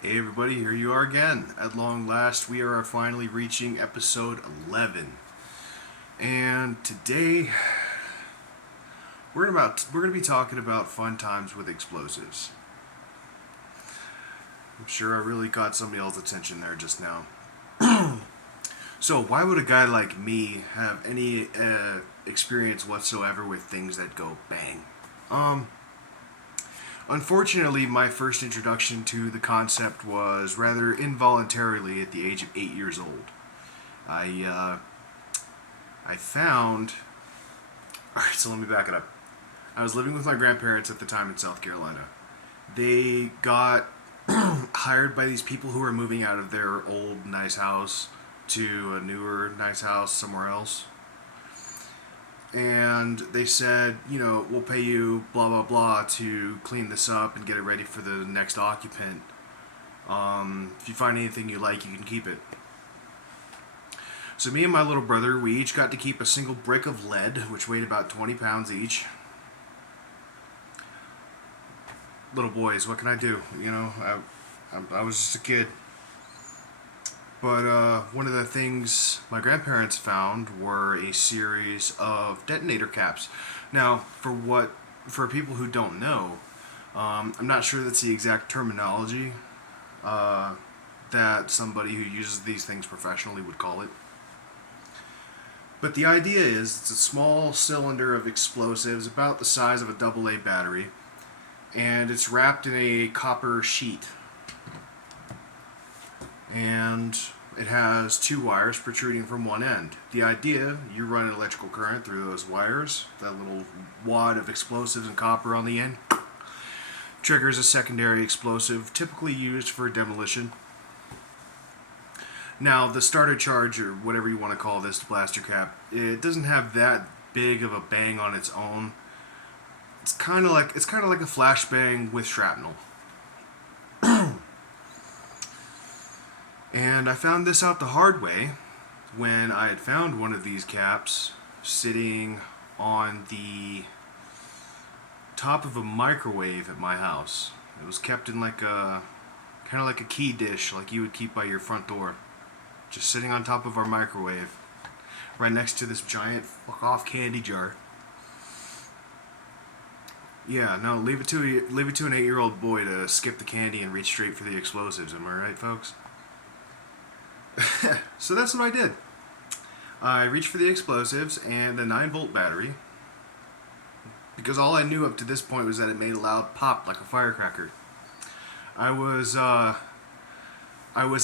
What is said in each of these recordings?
Hey everybody, here you are again. At long last, we are finally reaching episode 11. And today, we're going to be talking about fun times with explosives. I'm sure I really got somebody else's attention there just now. So, why would a guy like me have any experience whatsoever with things that go bang? Um, Unfortunately, my first introduction to the concept was rather involuntarily at the age of 8 years old. I I found. All right, so let me back it up. I was living with my grandparents at the time in South Carolina. They got hired by these people who were moving out of their old nice house to a newer nice house somewhere else. And they said, we'll pay you blah blah blah to clean this up and get it ready for the next occupant. If you find anything you like, you can keep it. So me and my little brother, we each got to keep a single brick of lead, which weighed about 20 pounds each. Little boys, what can I do? I was just a kid. But one of the things my grandparents found were a series of detonator caps. Now, for people who don't know, I'm not sure that's the exact terminology that somebody who uses these things professionally would call it. But the idea is it's a small cylinder of explosives about the size of a AA battery, and it's wrapped in a copper sheet. And it has two wires protruding from one end. The idea, you run an electrical current through those wires, that little wad of explosives and copper on the end triggers a secondary explosive, typically used for demolition. Now, the starter charge, or whatever you want to call this blaster cap, it doesn't have that big of a bang on its own. It's kind of like a flashbang with shrapnel. And I found this out the hard way when I had found one of these caps sitting on the top of a microwave at my house. It was kept in kind of like a key dish, like you would keep by your front door, just sitting on top of our microwave, right next to this giant fuck off candy jar. Yeah, no, leave it to an 8-year-old boy to skip the candy and reach straight for the explosives. Am I right, folks? So that's what I did. I reached for the explosives and a 9-volt battery, because all I knew up to this point was that it made a loud pop like a firecracker. I was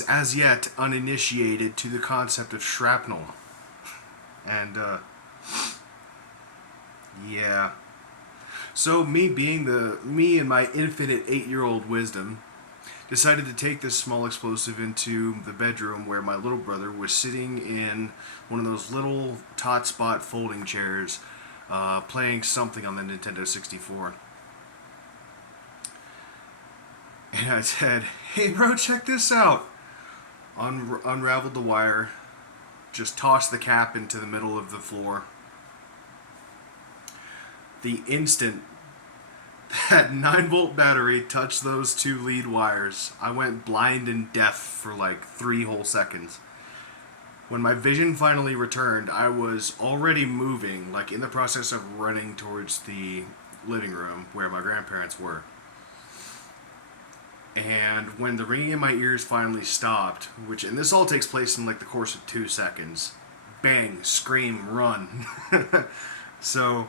as yet uninitiated to the concept of shrapnel, and yeah. So me and my infinite 8-year-old wisdom decided to take this small explosive into the bedroom where my little brother was sitting in one of those little tot spot folding chairs, playing something on the Nintendo 64. And I said, "Hey bro, check this out." Unraveled the wire, just tossed the cap into the middle of the floor. The instant that 9-volt battery touched those two lead wires, I went blind and deaf for like 3 whole seconds. When my vision finally returned, I was already moving, like in the process of running towards the living room where my grandparents were. And when the ringing in my ears finally stopped, and this all takes place in like the course of 2 seconds, bang, scream, run. So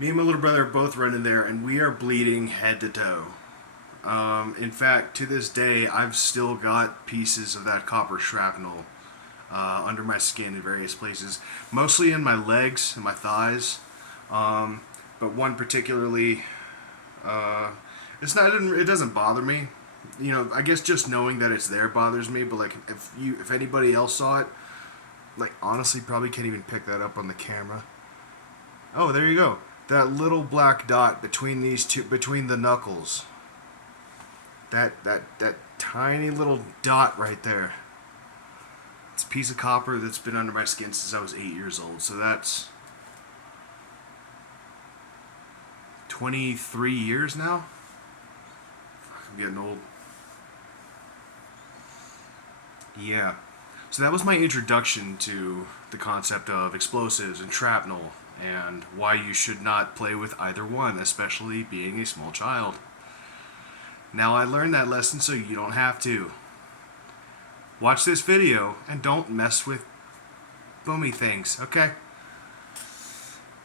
me and my little brother are both running there, and we are bleeding head to toe. In fact, to this day, I've still got pieces of that copper shrapnel under my skin in various places, mostly in my legs and my thighs. But one particularly, it doesn't bother me. I guess just knowing that it's there bothers me. But like, if anybody else saw it, like honestly, probably can't even pick that up on the camera. Oh, there you go. That little black dot between the knuckles. That tiny little dot right there. It's a piece of copper that's been under my skin since I was 8 years old. So that's 23 years now. I'm getting old. Yeah. So that was my introduction to the concept of explosives and shrapnel and why you should not play with either one, especially being a small child. Now I learned that lesson so you don't have to. Watch this video and don't mess with boomy things, okay?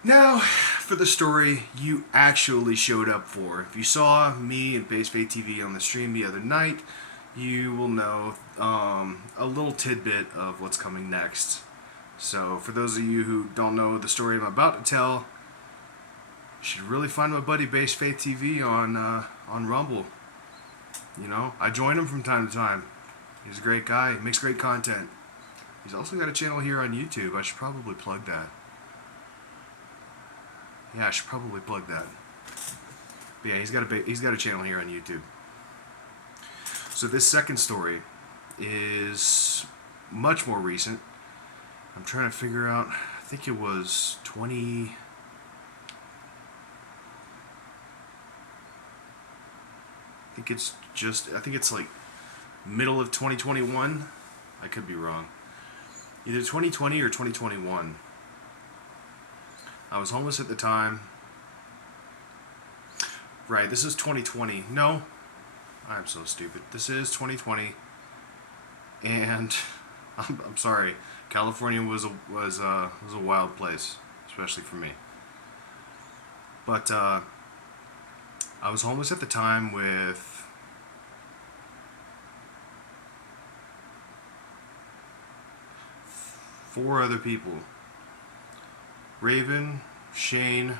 Now, for the story you actually showed up for. If you saw me and Base Faith TV on the stream the other night, you will know a little tidbit of what's coming next. So, for those of you who don't know the story I'm about to tell, you should really find my buddy Base Faith TV on Rumble. You know, I join him from time to time. He's a great guy, makes great content. He's also got a channel here on YouTube. I should probably plug that. Yeah, I should probably plug that. But yeah, he's got a channel here on YouTube. So this second story is much more recent. I'm trying to figure out, I think it was 20... I think it's like middle of 2021. I could be wrong. Either 2020 or 2021. I was homeless at the time. Right, this is 2020. No, I'm so stupid. This is 2020, and I'm sorry. California was a wild place, especially for me. But I was homeless at the time with 4 other people. Raven, Shane,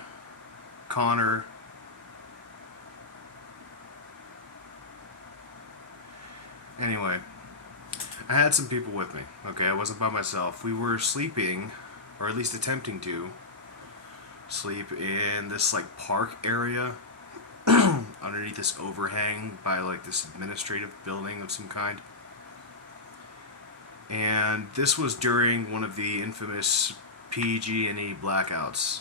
Connor, anyway, I had some people with me, okay? I wasn't by myself. We were sleeping, or at least attempting to sleep in this like park area underneath this overhang by like this administrative building of some kind. And this was during one of the infamous PG&E blackouts.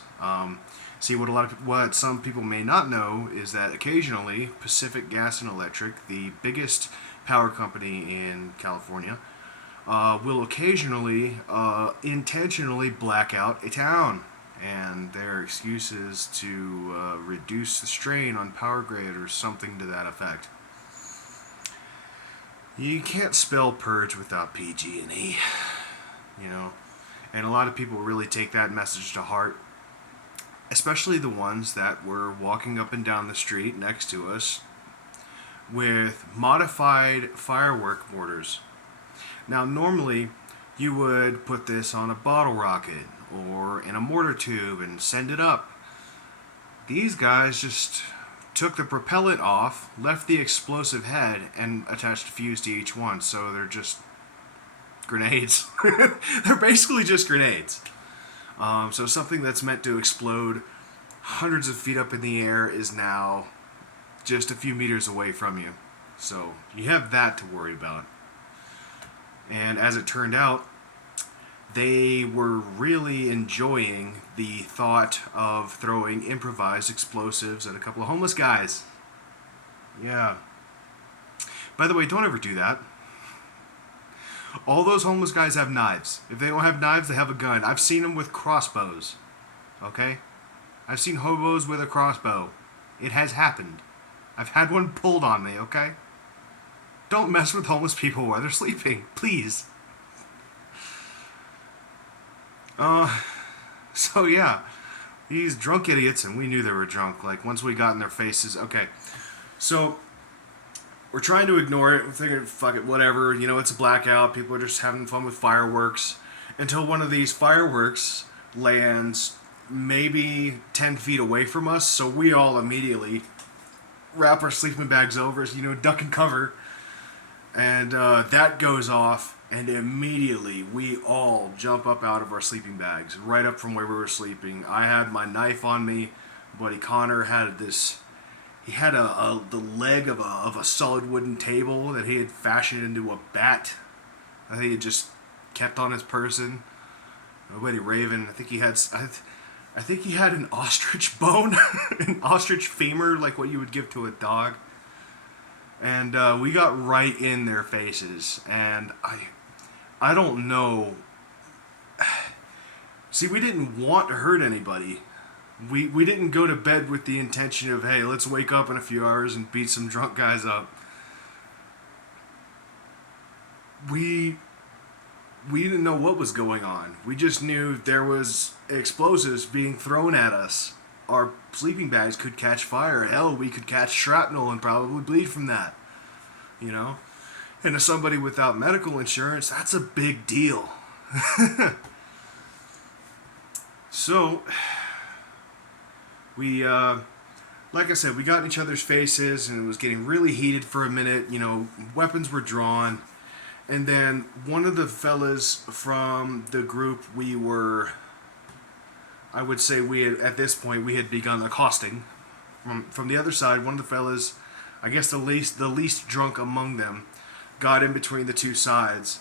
See, what some people may not know is that occasionally Pacific Gas and Electric, the biggest power company in California, will occasionally intentionally black out a town, and their excuse is to reduce the strain on power grid or something to that effect. You can't spell purge without PG&E, you know. And a lot of people really take that message to heart, especially the ones that were walking up and down the street next to us with modified firework mortars. Now, normally, you would put this on a bottle rocket or in a mortar tube and send it up. These guys just took the propellant off, left the explosive head, and attached a fuse to each one, so they're just grenades. They're basically just grenades. So something that's meant to explode hundreds of feet up in the air is now just a few meters away from you. So you have that to worry about. And as it turned out, they were really enjoying the thought of throwing improvised explosives at a couple of homeless guys. Yeah. By the way, don't ever do that. All those homeless guys have knives. If they don't have knives, they have a gun. I've seen them with crossbows. Okay? I've seen hobos with a crossbow. It has happened. I've had one pulled on me, okay? Don't mess with homeless people while they're sleeping, please. So yeah, these drunk idiots, and we knew they were drunk, like once we got in their faces, okay. So, we're trying to ignore it, we're thinking, fuck it, whatever, you know, it's a blackout, people are just having fun with fireworks, until one of these fireworks lands maybe 10 feet away from us, so we all immediately wrap our sleeping bags over us, you know, duck and cover, and that goes off, and immediately we all jump up out of our sleeping bags, right up from where we were sleeping. I had my knife on me, buddy Connor had this, he had the leg of a solid wooden table that he had fashioned into a bat. I think he just kept on his person. My buddy Raven, I think he had an ostrich bone, an ostrich femur, like what you would give to a dog. And we got right in their faces. And I don't know. See, we didn't want to hurt anybody. We didn't go to bed with the intention of, hey, let's wake up in a few hours and beat some drunk guys up. We didn't know what was going on. We just knew there was explosives being thrown at us. Our sleeping bags could catch fire. Hell, we could catch shrapnel and probably bleed from that. You know? And to somebody without medical insurance, that's a big deal. So, we, like I said, we got in each other's faces and it was getting really heated for a minute. You know, weapons were drawn. And then one of the fellas from the group I would say at this point, we had begun accosting. From the other side, one of the fellas, I guess the least drunk among them, got in between the two sides.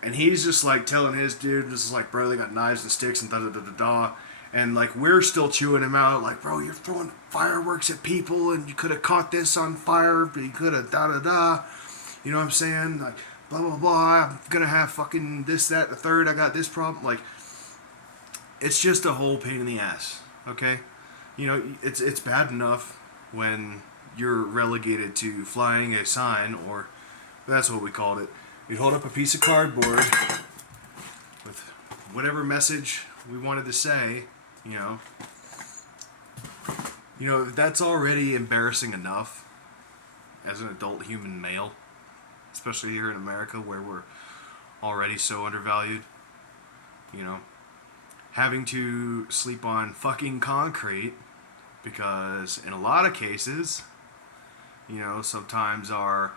And he's just like telling his dude, this is like, bro, they got knives and sticks and da-da-da-da-da. And like, we're still chewing him out, like, bro, you're throwing fireworks at people and you could have caught this on fire, but you could have da-da-da. You know what I'm saying? Like, blah, blah, blah, I'm gonna have fucking this, that, the third, I got this problem. Like, it's just a whole pain in the ass, okay? You know, it's bad enough when you're relegated to flying a sign, or that's what we called it. We'd hold up a piece of cardboard with whatever message we wanted to say, you know. You know, that's already embarrassing enough as an adult human male. Especially here in America where we're already so undervalued. You know, having to sleep on fucking concrete because in a lot of cases, you know, sometimes our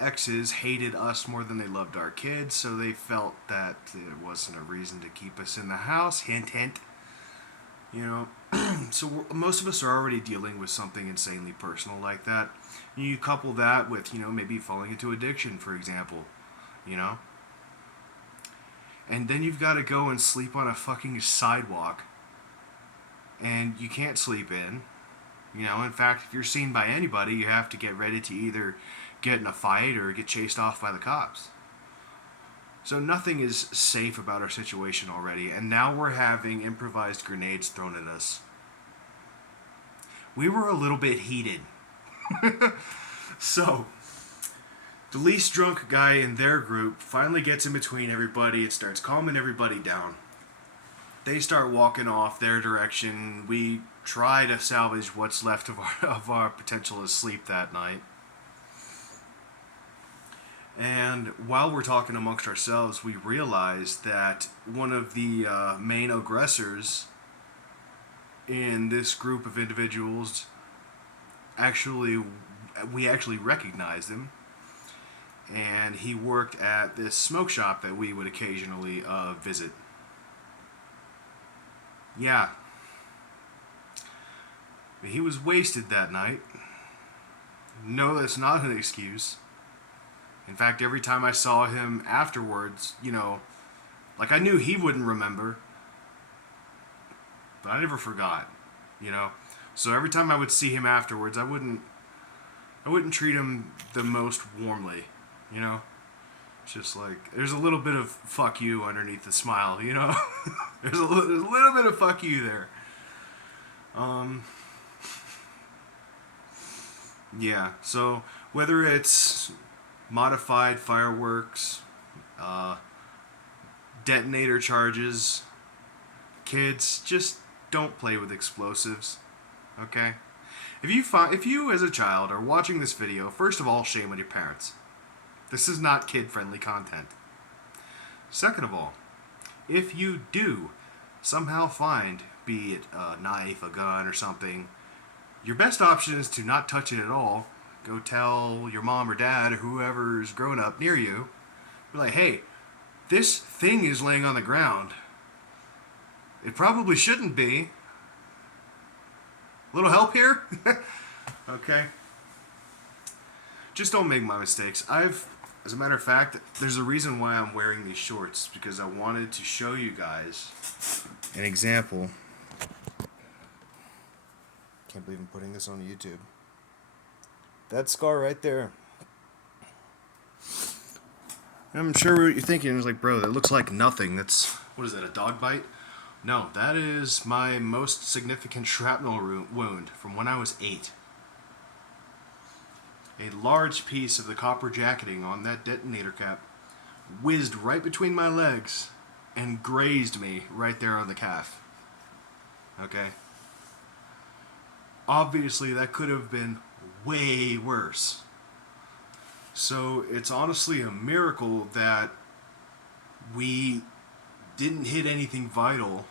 exes hated us more than they loved our kids, so they felt that it wasn't a reason to keep us in the house. Hint, hint. You know, so most of us are already dealing with something insanely personal like that. You couple that with, you know, maybe falling into addiction, for example, you know? And then you've got to go and sleep on a fucking sidewalk. And you can't sleep in. You know, in fact, if you're seen by anybody, you have to get ready to either get in a fight or get chased off by the cops. So nothing is safe about our situation already, and now we're having improvised grenades thrown at us. We were a little bit heated. So, the least drunk guy in their group finally gets in between everybody and starts calming everybody down. They start walking off their direction. We try to salvage what's left of our potential to sleep that night. And while we're talking amongst ourselves, we realize that one of the main aggressors in this group of individuals, we actually recognized him. And he worked at this smoke shop that we would occasionally visit. Yeah. He was wasted that night. No, that's not an excuse. In fact, every time I saw him afterwards, you know, like I knew he wouldn't remember, but I never forgot, you know. So every time I would see him afterwards, I wouldn't treat him the most warmly, you know. It's just like there's a little bit of fuck you underneath the smile, you know. there's a little bit of fuck you there. Yeah. So whether it's modified fireworks, detonator charges, kids, just don't play with explosives, okay? If you as a child are watching this video, first of all, shame on your parents. This is not kid-friendly content. Second of all, if you do somehow find, be it a knife, a gun, or something, your best option is to not touch it at all. Go tell your mom or dad or whoever's grown up near you. Be like, hey, this thing is laying on the ground. It probably shouldn't be. Little help here? Okay. Just don't make my mistakes. As a matter of fact, there's a reason why I'm wearing these shorts. Because I wanted to show you guys an example. Can't believe I'm putting this on YouTube. That scar right there I'm sure what you're thinking is like, bro, that looks like nothing. That's, what is that, a dog bite? No, that is my most significant shrapnel wound from when I was 8. A large piece of the copper jacketing on that detonator cap whizzed right between my legs and grazed me right there on the calf. Okay? Obviously, that could have been way worse. So it's honestly a miracle that we didn't hit anything vital.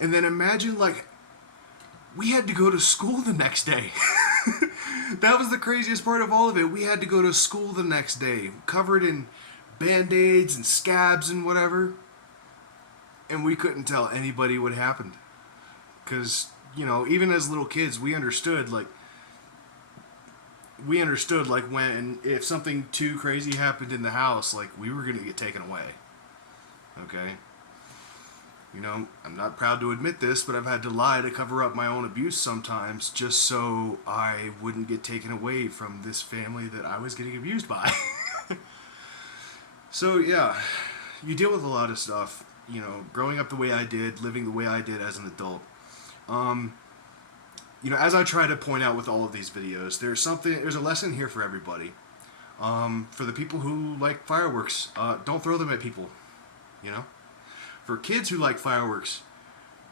And then imagine, like, we had to go to school the next day. That was the craziest part of all of it. We had to go to school the next day, covered in band-aids and scabs and whatever. And we couldn't tell anybody what happened. Because, you know, even as little kids, we understood, like, when, if something too crazy happened in the house, like, we were going to get taken away. Okay? You know, I'm not proud to admit this, but I've had to lie to cover up my own abuse sometimes just so I wouldn't get taken away from this family that I was getting abused by. So, yeah, you deal with a lot of stuff, you know, growing up the way I did, living the way I did as an adult. You know, as I try to point out with all of these videos, there's a lesson here for everybody. For the people who like fireworks, don't throw them at people, you know? For kids who like fireworks,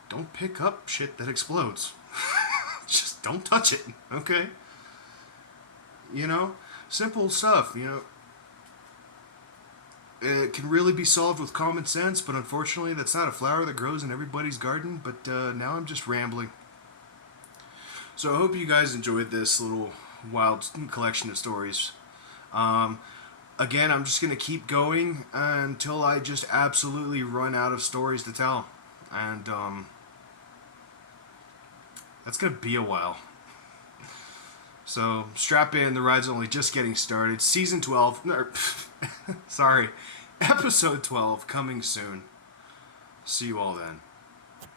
don't pick up shit that explodes. Just don't touch it, okay? You know? Simple stuff, you know? It can really be solved with common sense, but unfortunately that's not a flower that grows in everybody's garden, but now I'm just rambling. So I hope you guys enjoyed this little wild collection of stories. Again, I'm just going to keep going until I just absolutely run out of stories to tell. And that's going to be a while. So strap in, the ride's only just getting started. Season 12, sorry, episode 12 coming soon. See you all then.